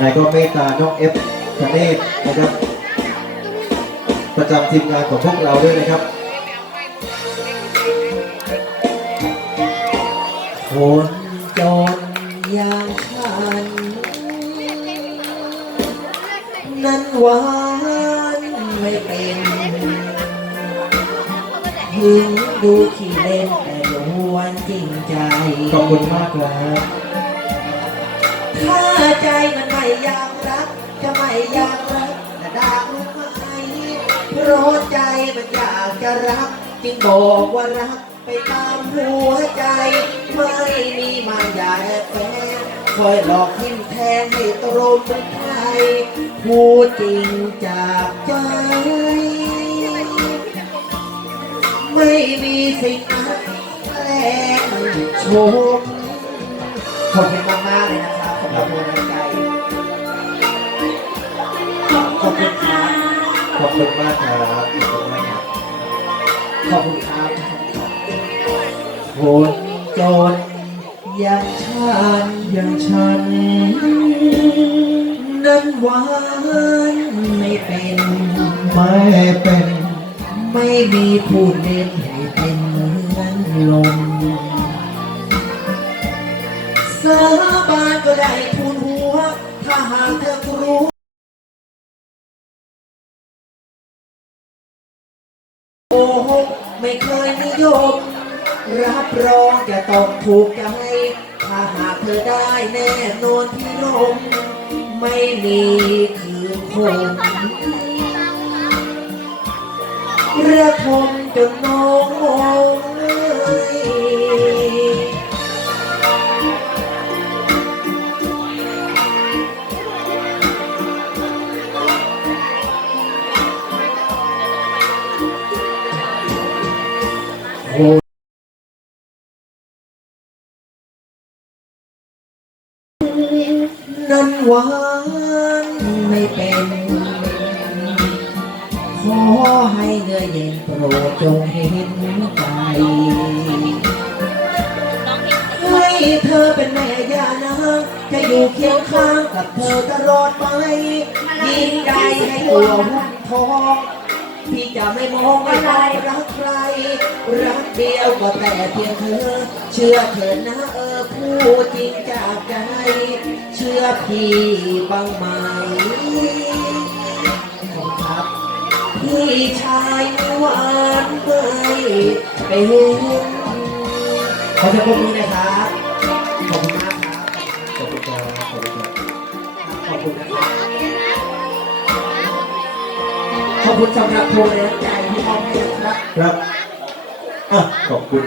ยังไงก็เมตตาน้องเอฟคเนศนะครับ ประจำทีมงานของพวกเราด้วยนะครับคนจนอย่างฉัน นั้นหวานไม่เป็นถึงดูขี้เล่นแต่ล้วนจริงใจ ขอบคุณมากครับถ้า ใจมันไม่อยากรัก จะไม่อยากรักจะดารู้ไหมเพราะใจมันอยากจะรัก จึงบอกว่ารักไปตามหัวใจ ไม่มีมายาแอบแฝงคอยหลอกทิ่มแทงให้ตรงเป็นใครพูดจริงจากใจ ไม่มีสิ่งแกล้งชมขอบคุณมากๆเลยนะครับ สำหรับกำลังใจขอบคุณครับ ขอบคุณมากครับ ขอบคุณมากครับ ขอบคุณครับคนจนอย่างฉันอยังฉัน นั้นหวานไม่เป็น ไม่เป็น ไม่มีผู้เล่นให้เป็นเหมือนลม ก็ได้ทูลหัว ถ้าหากเธอรู้โอ้โหไม่เคยนิยม รับรองจะต้องถูกใจ ถ้าหากเธอได้แน่นอนที่ลมไม่มีคืนคงเระทมจนน้องมอง นั้นหวานไม่เป็น ขอให้เนื้อเย็นโปรดจงเห็นใจให้เธอเป็นแม่ยานางจะอยู่เคียงข้างกับเธอตลอดไปยิ่งใดให้ตัวหุ้นทองพี่จะไม่มองไม่มองรักใคร รักเดียวก็แต่เพียงเธอ เชื่อเธอนะเออ พูดจริงจากใจ เชื่อพี่บ้างไหมขอบครับพี่ชายหวานไม่เป็นขอจะพบมือนะครับขอบคุณมากครับขอบคุณครับขอบคุณครับขอบคุณนะครับขอบคุณสำหรับโทรและใจที่มอบให้นะครับครับอะขอบคุณ